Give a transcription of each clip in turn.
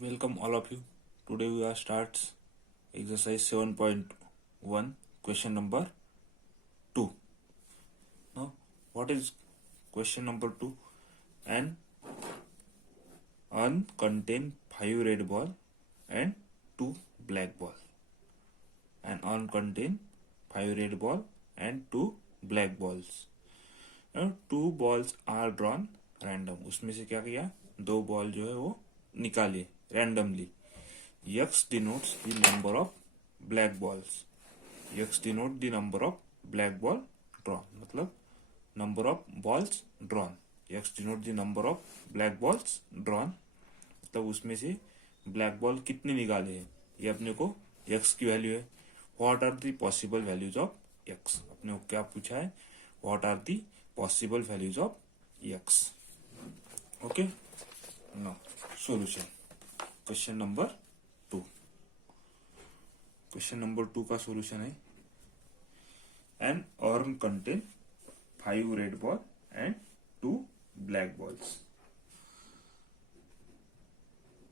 Welcome all of you. Today we are starts exercise 7.1 question number 2. Now what is question number 2? An uncontained 5 red ball and 2 black ball. An uncontained 5 red ball and 2 black balls. Now 2 balls are drawn random. उसमें से क्या किया, 2 ball जो है वो निकालिए randomly. X denotes the number of black balls. X denote the number of black ball drawn. मतलब number of balls drawn. X denote the number of black balls drawn. मतलब उसमें से black ball कितने निकाले हैं, ये अपने को X की वैल्यू है. What are the possible values of X? अपने को क्या पूछा है, What are the possible values of X? Okay. Now solution. Question number 2. Question number 2 का सॉल्यूशन है an urn contain 5 red ball and 2 black balls.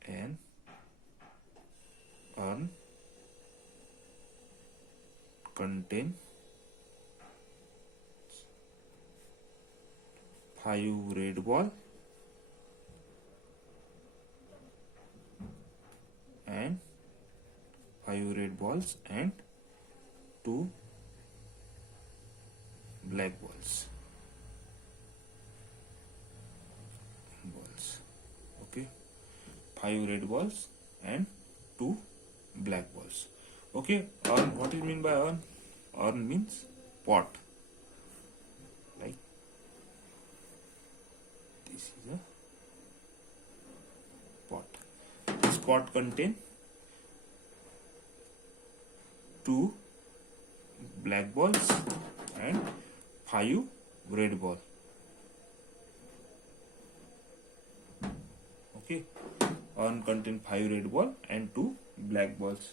An urn contain 5 red ball and 5 red balls and 2 black balls. Okay, 5 red balls and 2 black balls. Okay, urn, what is mean by urn? Urn means pot. Like this is a pot. This pot contain 2 black balls and 5 red ball. Okay, urn contain 5 red ball and 2 black balls.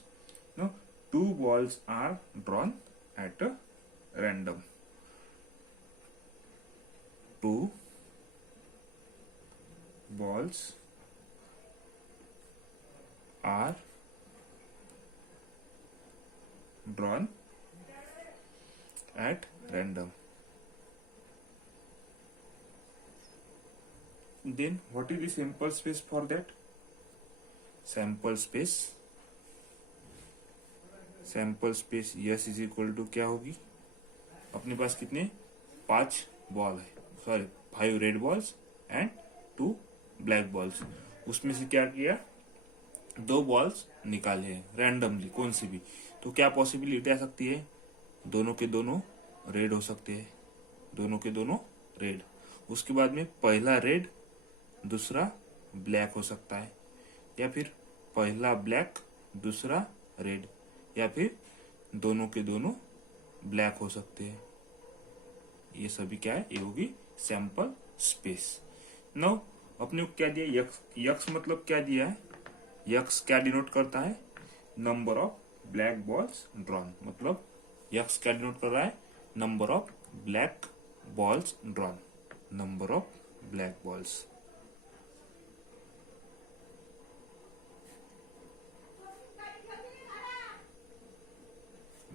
Now 2 balls are drawn at a random. 2 balls are drawn at random. Then what is the sample space for that? Sample space S is equal to क्या होगी, अपने पास कितने 5 ball है, sorry 5 red balls and 2 black balls. उसमें से क्या किया, 2 balls निकाले हैं रैंडमली, कौन सी भी. तो क्या पॉसिबिलिटी आ सकती है, दोनों के दोनों रेड हो सकते हैं, दोनों के दोनों रेड. उसके बाद में पहला रेड दूसरा ब्लैक हो सकता है, या फिर पहला ब्लैक दूसरा रेड, या फिर दोनों के दोनों ब्लैक हो सकते हैं. ये सभी क्या है, ये होगी सैंपल स्पेस. नाउ अपने को क्या दिया, यक्स मतलब क्या दिया है, यक्स क्या डिनोट करता है, number of black balls drawn. मतलब यक्स क्या डिनोट कर रहा है, number of black balls drawn, number of black balls.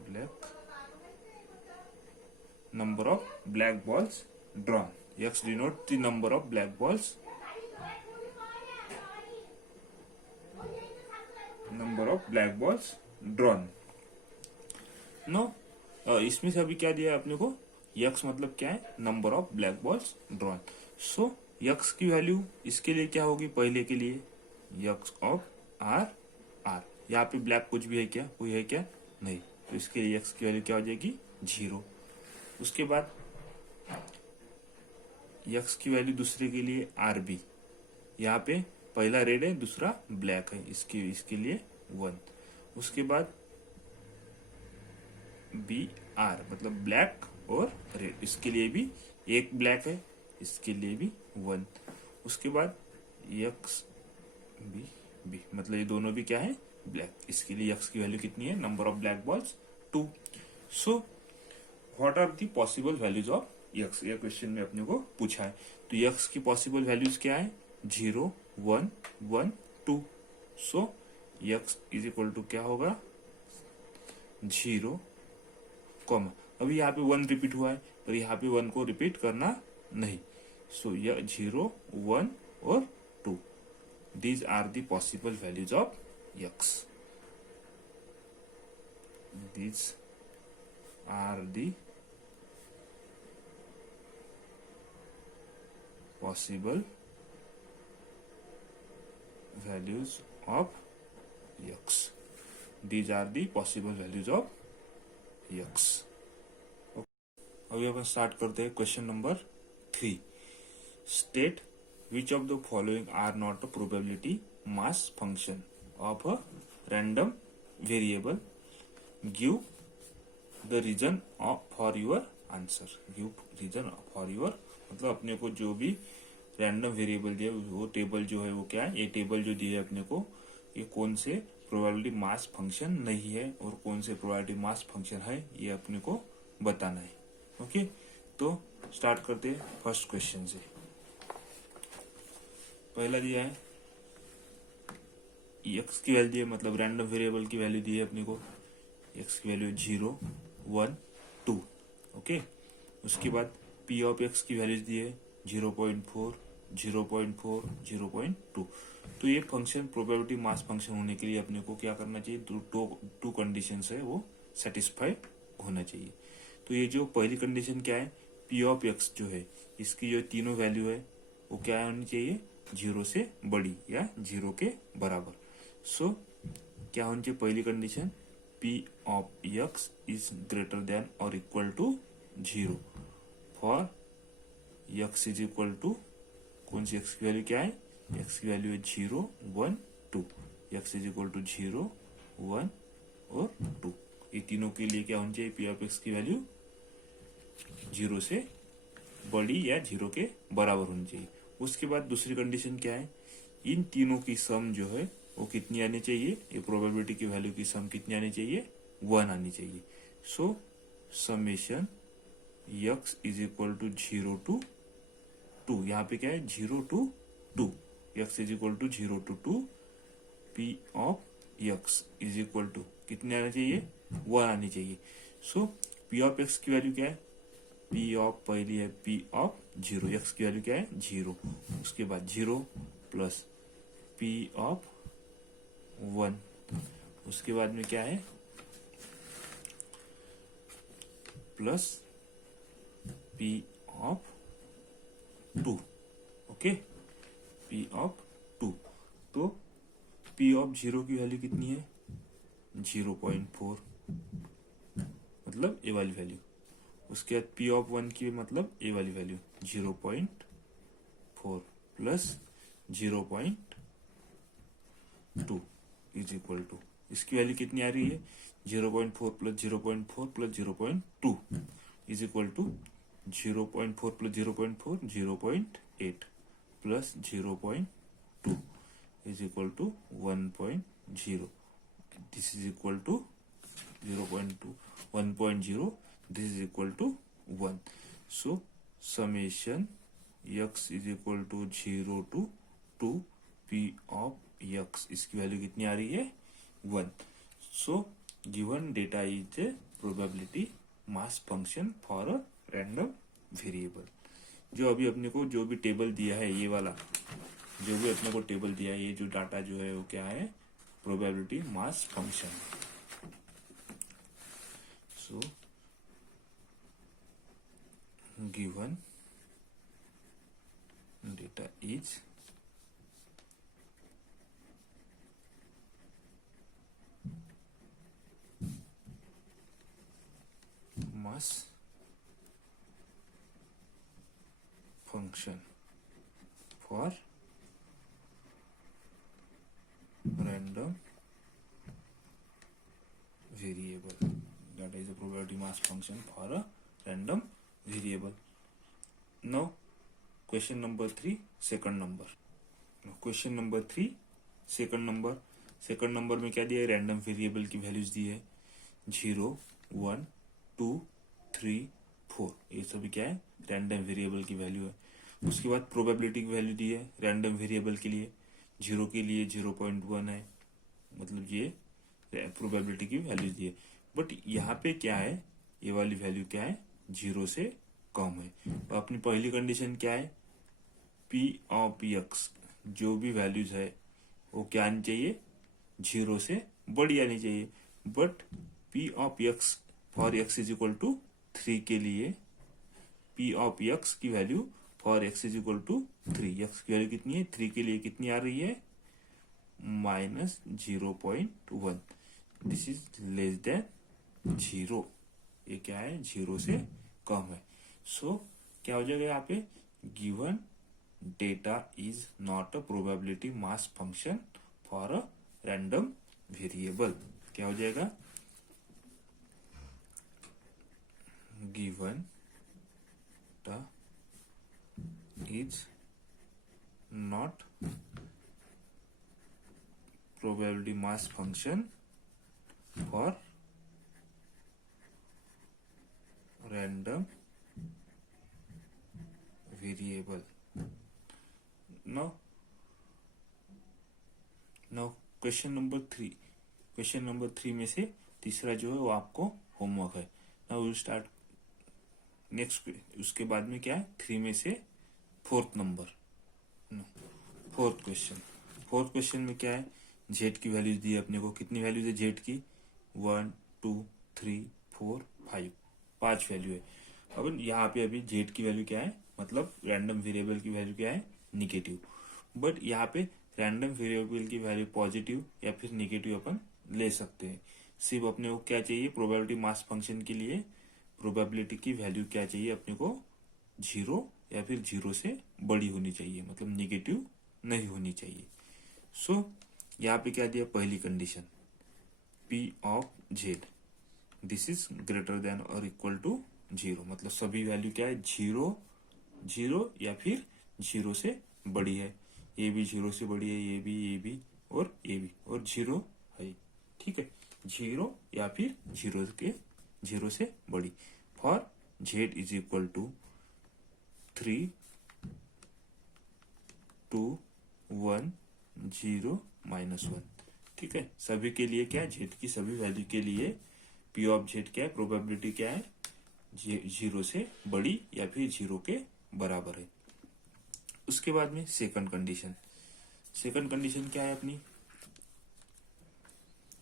Black number of black balls drawn. X denote the number of black balls, number of black balls drawn. No, इसमें से अभी क्या दिया है अपने को, x मतलब क्या है, number of black balls drawn. So x की वैल्यू इसके लिए क्या होगी, पहले के लिए x ऑफ r. यहाँ पे ब्लैक कुछ भी है क्या, कोई है क्या, नहीं. तो इसके लिए x की वैल्यू क्या हो जाएगी, 0. उसके बाद x की वैल्यू दूसरे के लिए RB, यहाँ पे पहला रेड है दूसरा ब्लैक है, इसके लिए 1. उसके बाद BR मतलब ब्लैक और रेड, इसके लिए भी एक ब्लैक है, इसके लिए भी 1. उसके बाद XB मतलब ये दोनों भी क्या है, ब्लैक. इसके लिए x की वैल्यू कितनी है, number of black balls 2. So what are the possible values of x, ये क्वेश्चन में अपने को पूछा है. तो x की पॉसिबल वैल्यूज क्या है, 0, 1, 1, 2. So x is equal to क्या होगा 0 कॉमा, अभी यहाँ पे 1 रिपीट हुआ है पर यहाँ पे 1 को रिपीट करना नहीं। सो यह 0 1 और 2 these are the possible values of x। These are the possible values of x। These are the possible values of x। अभी अपन स्टार्ट करते हैं question number 3। State which of the following are not a probability mass function of a random variable, give the reason for your answer. Give reason for your मतलब अपने को जो भी random variable दिया वो टेबल जो है वो क्या है, ये टेबल जो दिया है अपने को ये कौन से प्रोबेबिलिटी मास फंक्शन नहीं है और कौन से प्रोबेबिलिटी मास फंक्शन है ये अपने को बताना है। ओके, तो स्टार्ट करते हैं फर्स्ट क्वेश्चन से। पहला दिया है एक्स की वैल्यू दी है, मतलब रैंडम वेरिएबल की वैल्यू दी है अपने को, एक्स की वैल्यू 0 1 2। ओके, उसके बाद पी ऑफ एक्स की वैल्यूज दी है 0.4 0.4 0.2। तो ये फंक्शन प्रोबेबिलिटी मास फंक्शन होने के लिए अपने को क्या करना चाहिए, टू कंडीशंस है वो सेटिस्फाई होना चाहिए। तो ये जो पहली कंडीशन क्या है, पी ऑफ एक्स जो है इसकी जो तीनों वैल्यू है वो क्या होनी चाहिए, 0 से बड़ी या 0 के बराबर। सो क्या होनी चाहिए पहली condition, P of X is greater than और equal to 0 for x is equal to, कौन सी x की वैल्यू क्या है, x की वैल्यू है 0 1 2। x इज इक्वल टू 0 1 और 2। ये तीनों के लिए क्या होनी चाहिए, पी ऑफ एक्स की वैल्यू 0 से बड़ी या 0 के बराबर होनी चाहिए। उसके बाद दूसरी कंडीशन क्या है, इन तीनों की सम जो है वो कितनी आनी चाहिए, ये प्रोबेबिलिटी की वैल्यू की सम कितनी आनी चाहिए, 1 आनी चाहिए। So summation x is equal to 0 to 2, यहाँ पे क्या है 0 to 2, x is equal to 0 to 2, p of x is equal to कितने आना चाहिए, 1 आनी चाहिए। सो p ऑफ x की वैल्यू क्या है, p ऑफ पहली है p ऑफ 0, x की वैल्यू क्या है 0, उसके बाद 0 प्लस p ऑफ 1, उसके बाद में क्या है plus p of 2। Okay, p of 2। तो p ऑफ 0 की वैल्यू कितनी है 0.4, मतलब ए वाली वैल्यू। उसके बाद p ऑफ 1 की मतलब ए वाली value 0.4 plus 0.2 is equal to, इसकी वैल्यू कितनी आ रही है 0.4 plus 0.4 plus 0.2 is equal to 0.4 plus 0.4 0.8 plus 0.2 is equal to 1.0। This is equal to 0.2 1.0, this is equal to 1। So summation x is equal to 0 to 2 p of x, इसकी value कितनी आ रही है 1। So given data is A probability mass function for a random variable. जो अभी अपने को जो भी टेबल दिया है ये वाला, जो भी अपने को टेबल दिया है, ये जो डाटा जो है वो क्या है, probability mass function. So given data is mass function for random variable, that is a probability mass function for a random variable. Now question number 3 second number। Now question number 3 second number, second number में क्या दिया है, random variable की values दी है 0 1 2 3 4, ये सभी क्या है रैंडम वेरिएबल की वैल्यू है। उसके बाद प्रोबेबिलिटी की वैल्यू दी है रैंडम वेरिएबल के लिए जीरो के लिए 0.1 है, मतलब ये प्रोबेबिलिटी की वैल्यू दी है। बट यहाँ पे क्या है, ये वाली वैल्यू क्या है, 0 से कम है। तो अपनी पहली कंडीशन क्या है, पी ऑफ एक्स जो भी वैल्यूज है वो क्या आनी चाहिए, 0 से बड़ी आनी चाहिए। But p of x for x is equal to 3 के लिए, पी ऑफ एक्स की value for x is equal to 3, x की वैल्यू कितनी है, 3 के लिए कितनी आ रही है, -0.1, दिस इज लेस देन 0, ये क्या है, 0 से कम है। सो क्या हो जाएगा यहाँ पे, given data is not a probability mass function for a random variable. क्या हो जाएगा, given data is not probability mass function for random variable. Now question number 3, question number 3 में से तीसरा जो है वो आपको होमवर्क है। नाउ विल स्टार्ट नेक्स्ट, उसके बाद में क्या है, 3 में से फोर्थ नंबर, फोर्थ क्वेश्चन में क्या है, जेड की वैल्यूज दी है अपने को, कितनी वैल्यूज है जेड की, 1 2 3 4 5, 5 वैल्यू है। अब यहाँ पे अभी जेड की वैल्यू क्या है, मतलब रैंडम वेरिएबल की वैल्यू क्या है, निगेटिव। बट यहाँ पे रैंडम वेरिएबल की वैल्यू पॉजिटिव या फिर निगेटिव अपन ले सकते हैं। सिर्फ अपने को क्या चाहिए, प्रोबेबिलिटी मास फंक्शन के लिए प्रोबेबिलिटी की वैल्यू क्या चाहिए अपने को, 0 या फिर 0 से बड़ी होनी चाहिए, मतलब निगेटिव नहीं होनी चाहिए। सो यहाँ पे क्या दिया, पहली condition P of Z this is greater than और इक्वल टू 0, मतलब सभी वैल्यू क्या है, 0 0 या फिर 0 से बड़ी है, ये भी 0 से बड़ी है, ये भी और ये भी, और 0 है, ठीक है, 0 या फिर 0 से बड़ी for z is equal to 3 2 1 0 -1, ठीक है। सभी के लिए क्या है, जेड की सभी वैल्यू के लिए पी ऑफ जेड क्या है, प्रोबेबिलिटी क्या है, 0 से बड़ी या फिर 0 के बराबर है। उसके बाद में सेकंड कंडीशन क्या है अपनी,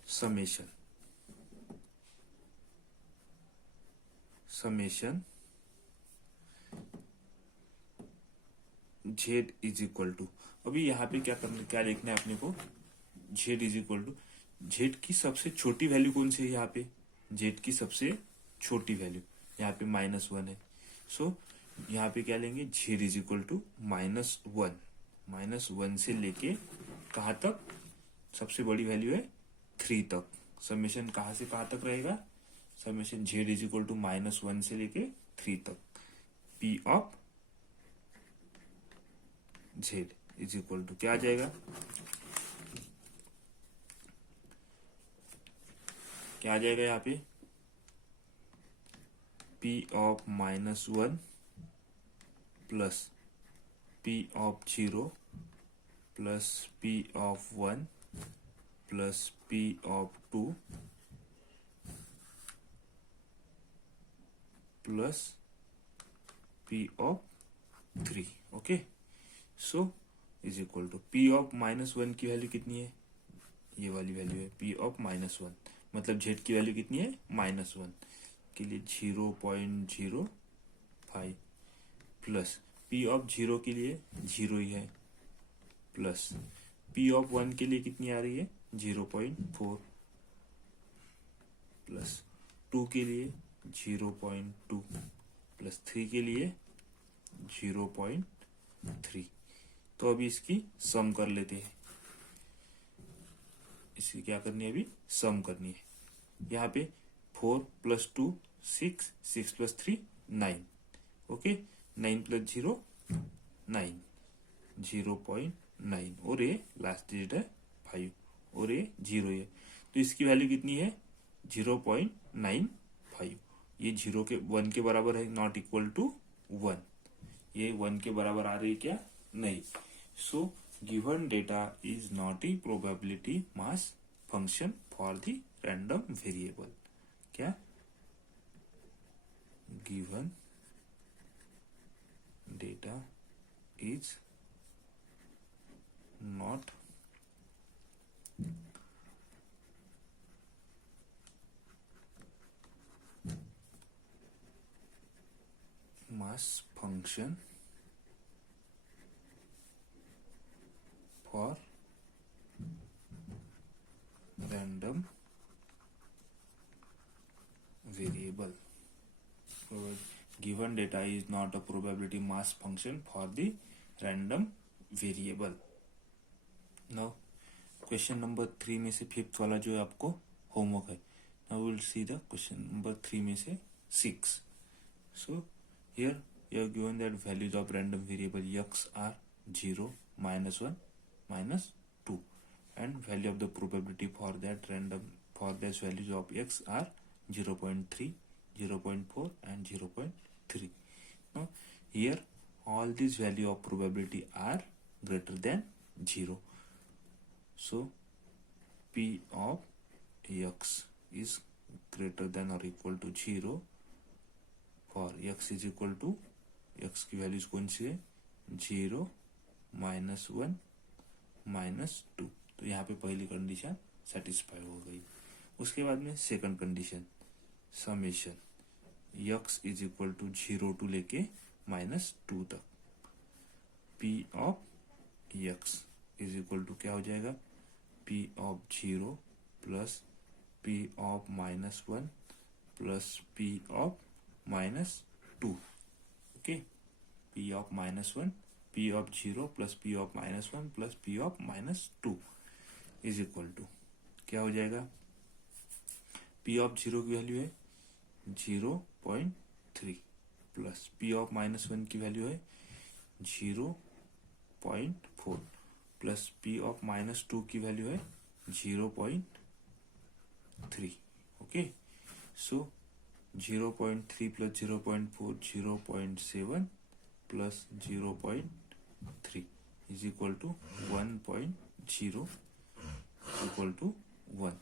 summation z is equal to, अभी यहाँ पे क्या लिखना है अपने को, z is equal to, z की सबसे छोटी वैल्यू कौन सी है यहाँ पे, जेड की सबसे छोटी वैल्यू यहाँ पे -1 है। सो यहाँ पे क्या लेंगे, जेड इज इक्वल टू -1 से लेके कहाँ तक, सबसे बड़ी वैल्यू है 3 तक। समेशन कहाँ से कहाँ तक रहेगा, summation z is equal to -1 से लेके 3 तक, p of z is equal to क्या आ जाएगा, क्या आ जाएगा यहाँ पे, p of -1 plus p of 0 plus p of 1 plus p of 2 plus p of 3, okay. So is equal to p of -1 की वैल्यू कितनी है, ये वाली वैल्यू है पी ऑफ -1, मतलब जेड की वैल्यू कितनी है, -1 के लिए 0.05 प्लस पी ऑफ 0 के लिए 0 ही है, प्लस पी ऑफ 1 के लिए कितनी आ रही है, 0.4 प्लस 2 के लिए 0.2 प्लस 3 के लिए 0.3। तो अभी इसकी सम कर लेते हैं, इसकी क्या करनी है, अभी सम करनी है। यहाँ पे 4 + 2 6, 6 + 3 9, ओके, 9 + 0 9, 0.9, और ये लास्ट डिजिट है 5, और ये 0 है, तो इसकी वैल्यू कितनी है, 0.95। ये 1 के बराबर है, नॉट इक्वल टू 1, ये 1 के बराबर आ रही है क्या, नहीं। सो given data is not a probability mass function for the random variable. क्या? Given data is not mass function for random variable. Given data is not a probability mass function for the random variable. Now question number 3 में से fifth वाला जो है आपको homework है. Now will see the question number 3 में से 6. So here you are given that values of random variable x are 0, -1, -2, and value of the probability for that random for these values of x are 0.3, 0.4, and 0.3. Now here all these value of probability are greater than 0. So p of x is greater than or equal to 0 for x is equal to x की values कौन सी है 0, -1, -2. तो यहाँ पे पहली condition satisfy हो गई. उसके बाद में second condition summation x is equal to 0 to लेके -2 तक. p of x is equal to क्या हो जाएगा p of 0 plus p of -1 plus p of -2. Okay, p of -1, p of 0 plus p of -1 plus p of -2 is equal to क्या हो जाएगा. p of 0 की value है 0.3 plus p of -1 की value है 0.4 प्लस p ऑफ -2 की value है 0.3. Okay, so 0.3 plus 0.4 0.7 plus 0.3 is equal to 1.0 equal to 1.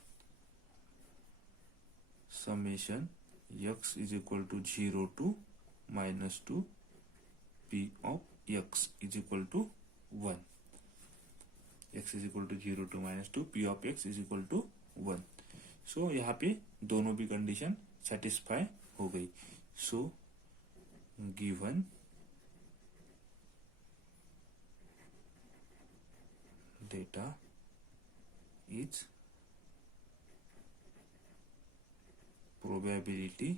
Summation x is equal to 0 to -2 p of x is equal to 1. x is equal to 0 to -2 p of x is equal to 1. So यहाँ पे दोनों भी condition satisfy हो गई. So given data is probability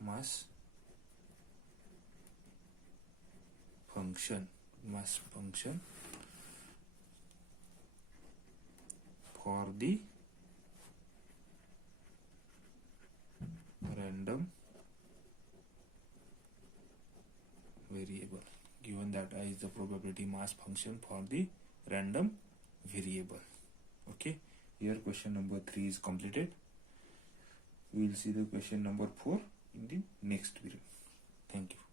mass function for the random variable. Given that I is the probability mass function for the random variable. Okay, here question number 3 is completed. We will see the question number 4 in the next video. Thank you.